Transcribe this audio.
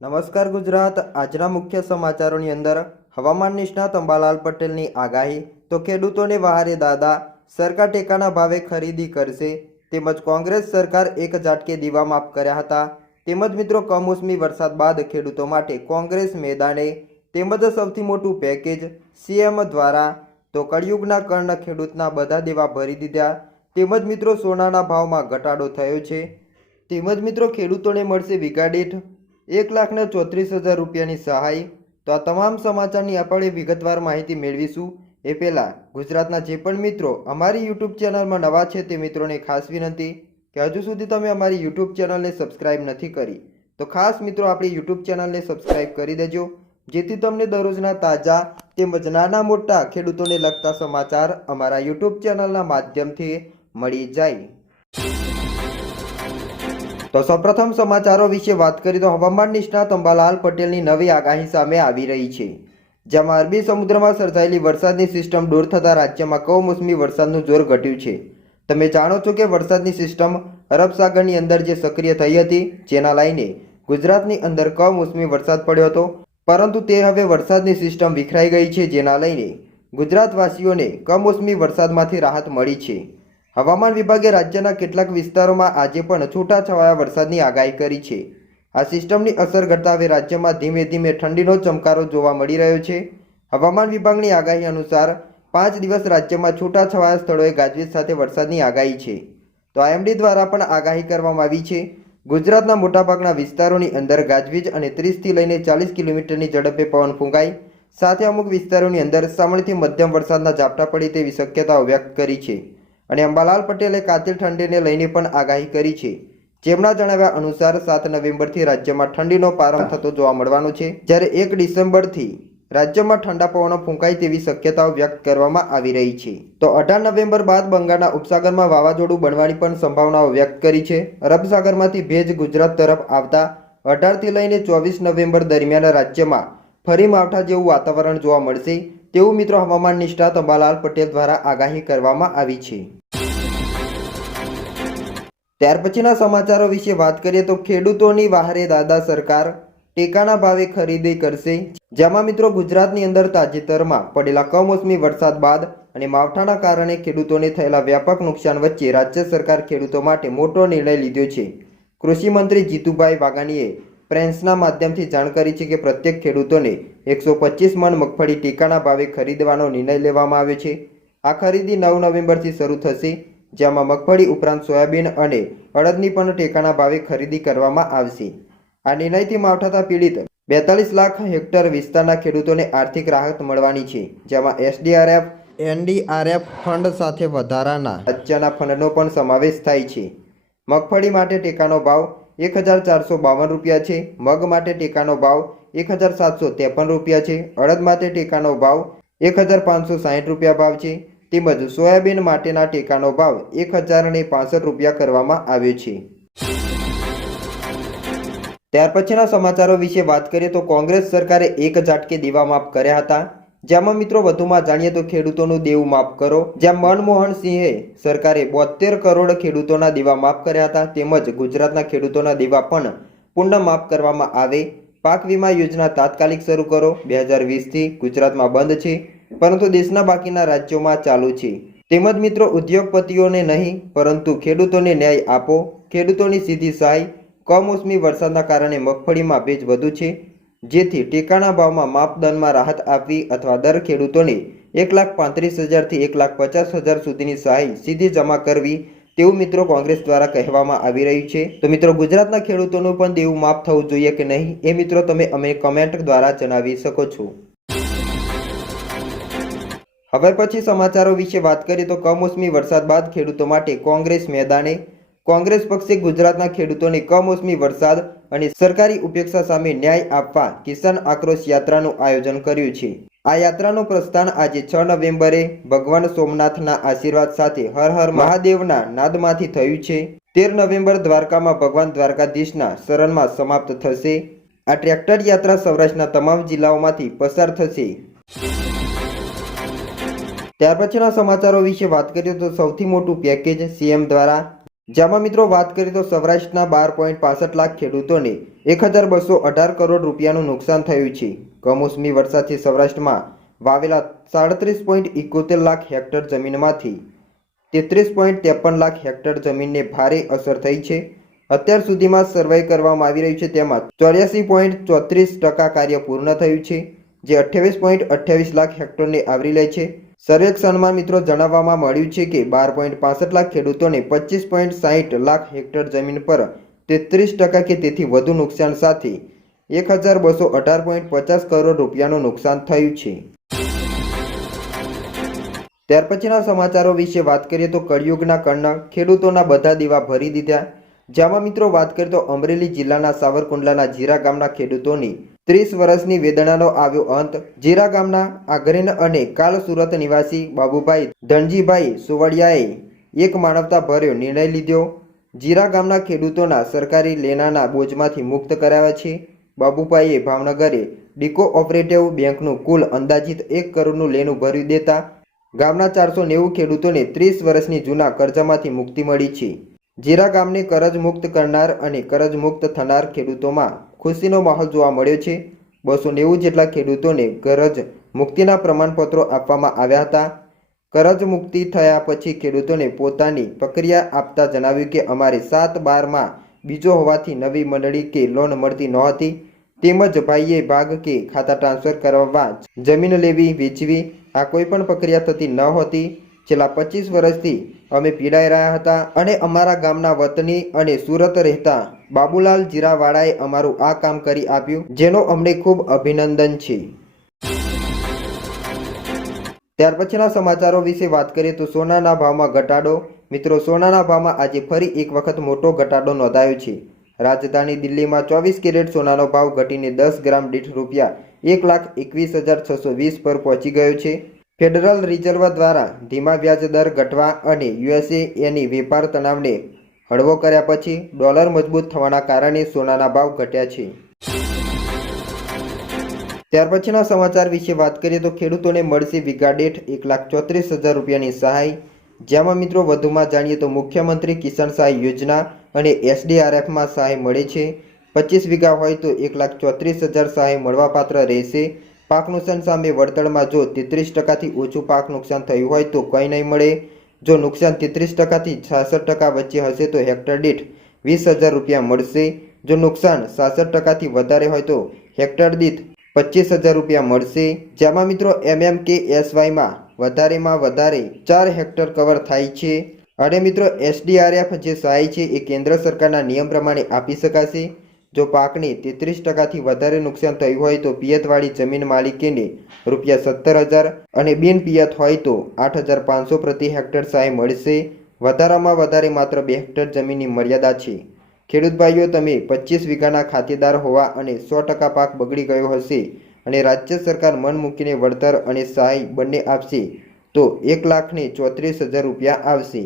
નમસ્કાર ગુજરાત. આજના મુખ્ય સમાચારોની અંદર હવામાન નિષ્ણાત અંબાલાલ પટેલની આગાહી. તો ખેડૂતોને વહારે દાદા, સરકાર ટેકાના ભાવે ખરીદી કરશે. તેમજ કોંગ્રેસ સરકાર એક ઝાટકે દીવા માફ કર્યા હતા. તેમજ મિત્રો, કમોસમી વરસાદ બાદ ખેડૂતો માટે કોંગ્રેસ મેદાને. તેમજ સૌથી મોટું પેકેજ સીએમ દ્વારા. તો કળિયુગના કર્ણ ખેડૂતના બધા દેવા ભરી દીધા. તેમજ મિત્રો, સોનાના ભાવમાં ઘટાડો થયો છે. તેમજ મિત્રો, ખેડૂતોને મળશે વીઘા એક લાખને ચોત્રીસ હજાર રૂપિયાની સહાય. તો આ તમામ સમાચારની આપણે વિગતવાર માહિતી મેળવીશું. એ પહેલાં, ગુજરાતના જે પણ મિત્રો અમારી યુટ્યુબ ચેનલમાં નવા છે તે મિત્રોને ખાસ વિનંતી કે હજુ સુધી તમે અમારી યુટ્યુબ ચેનલને સબસ્ક્રાઇબ નથી કરી, તો ખાસ મિત્રો આપણી યુટ્યુબ ચેનલને સબસ્ક્રાઇબ કરી દેજો, જેથી તમને દરરોજના તાજા તેમજ નાના મોટા ખેડૂતોને લગતા સમાચાર અમારા યુટ્યુબ ચેનલના માધ્યમથી મળી જાય. તો સૌપ્રથમ સમાચારો વિશે વાત કરીએ તો હવામાન નિષ્ણાત અંબાલાલ પટેલની નવી આગાહી સામે આવી રહી છે. જેમાં અરબી સમુદ્રમાં સર્જાયેલી વરસાદની સિસ્ટમ દૂર થતાં રાજ્યમાં કમોસમી વરસાદનું જોર ઘટ્યું છે. તમે જાણો છો કે વરસાદની સિસ્ટમ અરબ સાગરની અંદર જે સક્રિય થઈ હતી, જેના લઈને ગુજરાતની અંદર કમોસમી વરસાદ પડ્યો હતો. પરંતુ તે હવે વરસાદની સિસ્ટમ વિખરાઈ ગઈ છે, જેના લઈને ગુજરાતવાસીઓને કમોસમી વરસાદમાંથી રાહત મળી છે. હવામાન વિભાગે રાજ્યના કેટલાક વિસ્તારોમાં આજે પણ છૂટાછવાયા વરસાદની આગાહી કરી છે. આ સિસ્ટમની અસર ઘટતા હવે રાજ્યમાં ધીમે ધીમે ઠંડીનો ચમકારો જોવા મળી રહ્યો છે. હવામાન વિભાગની આગાહી અનુસાર પાંચ દિવસ રાજ્યમાં છૂટાછવાયા સ્થળોએ ગાજવીજ સાથે વરસાદની આગાહી છે. તો આઈએમડી દ્વારા પણ આગાહી કરવામાં આવી છે. ગુજરાતના મોટાભાગના વિસ્તારોની અંદર ગાજવીજ અને ત્રીસથી લઈને ચાલીસ કિલોમીટરની ઝડપે પવન ફૂંકાઈ. સાથે અમુક વિસ્તારોની અંદર સામાન્યથી મધ્યમ વરસાદના ઝાપટા પડે તેવી શક્યતાઓ વ્યક્ત કરી છે. અને અંબાલાલ પટેલે કાતિલ ઠંડીને લઈને પણ આગાહી કરી છે. જેમના જણાવ્યા અનુસાર સાત નવેમ્બરથી રાજ્યમાં ઠંડીનો પ્રારંભ થતો જોવા મળવાનો છે. જ્યારે એક ડિસેમ્બરથી રાજ્યમાં ઠંડા પવનો ફૂંકાય તેવી શક્યતાઓ વ્યક્ત કરવામાં આવી રહી છે. તો અઢાર નવેમ્બર બાદ બંગાળના ઉપસાગરમાં વાવાઝોડું બનવાની પણ સંભાવનાઓ વ્યક્ત કરી છે. અરબ સાગરમાંથી ભેજ ગુજરાત તરફ આવતા અઢારથી લઈને ચોવીસ નવેમ્બર દરમિયાન રાજ્યમાં ફરી માવઠા જેવું વાતાવરણ જોવા મળશે. તેવું મિત્રો હવામાન નિષ્ણાત અંબાલાલ પટેલ દ્વારા આગાહી કરવામાં આવી છે. ત્યાર પછીના સમાચારો વિશે વાત કરીએ તો ખેડૂતોની વાહરે દાદા સરકાર ટેકાના ભાવે ખરીદી કરશે. જેમાં મિત્રો ગુજરાતની અંદર તાજેતરમાં પડેલા કમોસમી વરસાદ બાદ અને માવઠાના કારણે ખેડૂતોને થયેલા વ્યાપક નુકસાન વચ્ચે રાજ્ય સરકાર ખેડૂતો માટે મોટો નિર્ણય લીધો છે. કૃષિ મંત્રી જીતુભાઈ વાઘાણીએ પ્રેન્સના માધ્યમથી જાણ કરી છે કે પ્રત્યેક ખેડૂતોને એકસો પચીસ મણ મગફળી ટેકાના ભાવે ખરીદવાનો નિર્ણય લેવામાં આવ્યો છે. આ ખરીદી નવ નવેમ્બરથી શરૂ થશે. જેમાં મગફળી ઉપરાંત સોયાબીન અને અડદની પણ ટેકાના ભાવે ખરીદી કરવામાં આવશે. આ નિર્ણયથી માવઠાતા પીડિત બેતાલીસ લાખ હેક્ટર વિસ્તારના ખેડૂતોને આર્થિક રાહત મળવાની છે, જેમાં એસડીઆરએફ, એનડીઆરએફ ફંડ સાથે વધારાના રાજ્યના ફંડનો પણ સમાવેશ થાય છે. મગફળી માટે ટેકાનો ભાવ એક હજાર ચારસો બાવન રૂપિયા છે, મગ માટે ટેકાનો ભાવ એક હજાર સાતસો ત્રેપન રૂપિયા છે, અડદ માટે ટેકાનો ભાવ એક હજાર પાંચસો સાહીઠ રૂપિયા ભાવ છે તેમજ સોયાબીન માટેના ટેકાનો ભાવ એક હજારને પાસઠ રૂપિયા કરવામાં આવ્યો છે. ત્યાર પછીના સમાચારો વિશે વાત કરીએ તો કોંગ્રેસ સરકારે એક ઝાટકે દેવા માફ કર્યા હતા. જેમાં મિત્રો વધુમાં જાણીએ તો ખેડૂતોનું દેવું માફ કરો. જ્યાં મનમોહન સિંહે સરકારે બોતેર કરોડ ખેડૂતોના દેવા માફ કર્યા હતા. તેમજ ગુજરાતના ખેડૂતોના દેવા પણ પૂર્ણ માફ કરવામાં આવે. પાક વીમા યોજના તાત્કાલિક શરૂ કરો. બે હજાર વીસથી ગુજરાતમાં બંધ છે. પરંતુ દેશના બાકીના રાજ્યોમાં ચાલુ છે. તેમજ મિત્રો, ઉદ્યોગપતિઓને નહીં, પરંતુ ખેડૂતોને ન્યાય આપો. ખેડૂતોની સીધી સહાય, કમોસમી વરસાદના કારણે મગફળીમાં ભેજ વધુ છે. જેથી ટેકાના ભાવમાં માપદંડમાં રાહત આપવી અથવા દર ખેડૂતોને એક લાખ પાંત્રીસ હજારથી એક લાખ પચાસ હજાર સુધીની સહાય સીધી જમા કરવી તેવું મિત્રો કોંગ્રેસ દ્વારા કહેવામાં આવી રહ્યું છે. તો મિત્રો, ગુજરાતના ખેડૂતોનું પણ દેવું માફ થવું જોઈએ કે નહીં એ મિત્રો તમે અમે કમેન્ટ દ્વારા જણાવી શકો છો. હવે પછી સમાચારો વિશે વાત કરીએ તો કમોસમી વરસાદ બાદ ખેડૂતો માટે કોંગ્રેસ મેદાને, કોંગ્રેસ પક્ષે ગુજરાતના ખેડૂતોને કમોસમી વરસાદ અને સરકારી ઉપેક્ષા સામે ન્યાય આપવા કિસાન આક્રોશ યાત્રાનું આયોજન કર્યું છે. આ યાત્રાનું પ્રસ્થાન આજે છ નવેમ્બરે ભગવાન સોમનાથના આશીર્વાદ સાથે હર હર મહાદેવના નાદમાંથી થયું છે. તેર નવેમ્બર દ્વારકામાં ભગવાન દ્વારકાધીશના શરણમાં સમાપ્ત થશે. આ ટ્રેક્ટર યાત્રા સૌરાષ્ટ્રના તમામ જિલ્લાઓમાંથી પસાર થશે. ત્યાર પછીના સમાચારો વિશે વાત કરીએ તો સૌથી મોટું પેકેજ સીએમ દ્વારા. જેમાં મિત્રો વાત કરીએ તો સૌરાષ્ટ્રના બાર પોઈન્ટ પાસઠ લાખ ખેડૂતોને એક હજાર બસો અઢાર કરોડ રૂપિયાનું નુકસાન થયું છે. કમોસમી વરસાદથી સૌરાષ્ટ્રમાં વાવેલા સાડત્રીસ પોઈન્ટ ઇકોતેર લાખ હેક્ટર જમીનમાંથી તેત્રીસ પોઈન્ટ ત્રેપન લાખ હેક્ટર જમીનને ભારે અસર થઈ છે. અત્યાર સુધીમાં સર્વે કરવામાં આવી રહ્યું છે તેમાં ચોર્યાસી પોઈન્ટ ચોત્રીસ ટકા કાર્ય પૂર્ણ થયું છે, જે અઠ્યાવીસ પોઈન્ટ અઠ્યાવીસ લાખ હેક્ટરને આવરી લે છે. સર્વેક્ષણમાં મિત્રો જણાવવામાં મળ્યું છે કે બાર પોઈન્ટ પાસઠ લાખ ખેડૂતોને પચીસ પોઈન્ટ સાહીઠ લાખ હેક્ટર જમીન પર તેત્રીસ ટકા કે તેથી વધુ નુકસાન સાથે એક હજાર બસો અઢાર પોઈન્ટ પચાસ કરોડ રૂપિયાનું નુકસાન થયું છે. ત્યાર પછીના સમાચારો વિશે વાત કરીએ તો કળિયુગના કર્ણ ખેડૂતોના બધા દીવા ભરી દીધા. જેમાં મિત્રો વાત કરીએ તો અમરેલી જિલ્લાના સાવરકુંડલાના જીરા ગામના ખેડૂતોની ત્રીસ વર્ષની વેદનાનો આવ્યો અંત. જીરા ગામના આગ્રેન અને કાલ સુરત નિવાસી બાબુભાઈ ધનજીભાઈ સુવડિયાએ એક માનવતા ભર્યો નિર્ણય લીધો. જીરા ગામના ખેડૂતોના સરકારી લેનાના બોજમાંથી મુક્ત કરાવ્યા છે. બાબુભાઈએ ભાવનગરે ડિકો ઓપરેટિવ બેંકનું કુલ અંદાજિત એક કરોડનું લેણું ભર્યું દેતા ગામના ચારસો નેવું ખેડૂતોને ત્રીસ વર્ષની જૂના કરજામાંથી મુક્તિ મળી છે. જીરા ગામને કરજ મુક્ત કરનાર અને કરજ મુક્ત થનાર ખેડૂતોમાં ખુશીનો માહોલ જોવા મળ્યો છે. બસો નેવું જેટલા ખેડૂતોને કરજ મુક્તિના પ્રમાણપત્રો આપવામાં આવ્યા હતા. કરજ મુક્તિ થયા પછી ખેડૂતોને પોતાની પ્રક્રિયા આપતા જણાવ્યું કે, અમારે સાત બારમાં બીજો હોવાથી નવી મંડળી કે લોન મળતી નહોતી. તેમજ ભાઈએ ભાગ કે ખાતા ટ્રાન્સફર કરવા જમીન લેવી, વેચવી, આ કોઈ પણ પ્રક્રિયા થતી ન હતી. છેલ્લા પચીસ વર્ષથી અમે પીડાઈ રહ્યા હતા અને અમારા ગામના વતની અને સુરત રહેતા બાબુલાલ જીરાવાળાએ અમારું આ કામ કરી આપ્યું, જેનો અમને ખૂબ અભિનંદન છે. ત્યાર પછીના સમાચારો વિશે વાત કરીએ તો સોનાના ભાવમાં ઘટાડો. મિત્રો, સોનાના ભાવમાં આજે ફરી એક વખત મોટો ઘટાડો નોંધાયો છે. રાજધાની દિલ્હીમાં ચોવીસ કેરેટ સોનાનો ભાવ ઘટીને દસ ગ્રામ દીઠ રૂપિયા એક લાખ એકવીસ હજાર છસો વીસ પર પહોંચી ગયો છે. ફેડરલ રિઝર્વ દ્વારા ધીમા વ્યાજ દર ઘટવા અને યુએસએ એની વેપાર તણાવને હળવો કર્યા પછી ડોલર મજબૂત થવાના કારણે સોનાના ભાવ ઘટ્યા છે. ત્યાર પછીના સમાચાર વિશે વાત કરીએ તો ખેડૂતોને મળશે વીઘા દીઠ એક લાખ ચોત્રીસ હજાર રૂપિયાની સહાય. જેમાં મિત્રો વધુમાં જાણીએ તો મુખ્યમંત્રી કિસાન સહાય યોજના અને એસડીઆરએફમાં સહાય મળે છે. પચીસ વીઘા હોય તો એક લાખ ચોત્રીસ હજાર સહાય મળવાપાત્ર રહેશે. પાક નુકસાન સામે વળતરમાં જો તેત્રીસ ટકાથી ઓછું પાક નુકસાન થયું હોય તો કંઈ નહીં મળે. જો નુકસાન તેત્રીસ ટકાથી છાસઠ ટકા વચ્ચે હશે તો હેક્ટર દીઠ વીસ હજાર રૂપિયા મળશે. જો નુકસાન સાસઠ ટકાથી વધારે હોય તો હેક્ટર દીઠ પચીસ હજાર રૂપિયા મળશે. જેમાં મિત્રો એમએમ કે એસવાયમાં વધારેમાં વધારે ચાર હેક્ટર કવર થાય છે. અને મિત્રો એસડીઆરએફ જે સહાય છે એ કેન્દ્ર સરકારના નિયમ પ્રમાણે આપી શકાશે. જો પાકને તેત્રીસ ટકાથી વધારે નુકસાન થયું હોય તો પિયતવાળી જમીન માલિકીને રૂપિયા સત્તર હજાર અને બિન પિયત હોય તો આઠ હજાર પાંચસો પ્રતિ હેક્ટર સહાય મળશે. વધારામાં વધારે માત્ર બે હેક્ટર જમીનની મર્યાદા છે. ખેડૂત ભાઈઓ, તમે પચીસ વીઘાના ખાતેદાર હોવા અને સો ટકા પાક બગડી ગયો હશે અને રાજ્ય સરકાર મન મૂકીને વળતર અને સહાય બંને આપશે તો એક લાખને ચોત્રીસ હજાર રૂપિયા આવશે.